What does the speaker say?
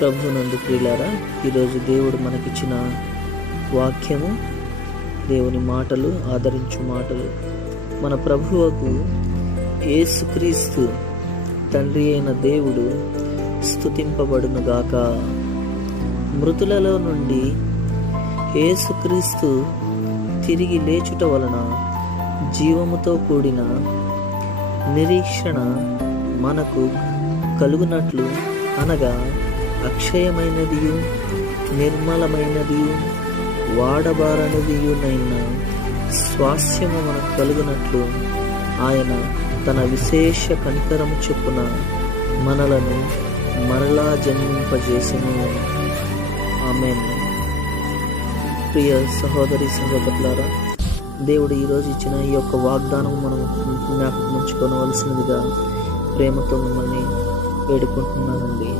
ప్రభువునందు ప్రియులారా, ఈరోజు దేవుడు మనకిచ్చిన వాక్యము, దేవుని మాటలు, ఆదరించు మాటలు. మన ప్రభువుకు యేసుక్రీస్తు తండ్రి అయిన దేవుడు స్తుతింపబడునుగాక. మృతులలో నుండి యేసుక్రీస్తు తిరిగి లేచుట వలన జీవముతో కూడిన నిరీక్షణ మనకు కలుగునట్లు, అనగా అక్షయమైనదియు నిర్మలమైనదియు వాడబారనిదియునైన స్వాస్యము మనకు కలుగునట్లు ఆయన తన విశేష కనికరము చొప్పున మనలను మరలా జన్మింపజేసెను. ఆమేన్. ప్రియ సహోదరి సహోదరులారా, దేవుడు ఈరోజు ఇచ్చిన ఈ యొక్క వాగ్దానం మనం జ్ఞాపకం ఉంచుకోవలసినదిగా ప్రేమతో మిమ్మల్ని వేడుకుంటున్నానండి.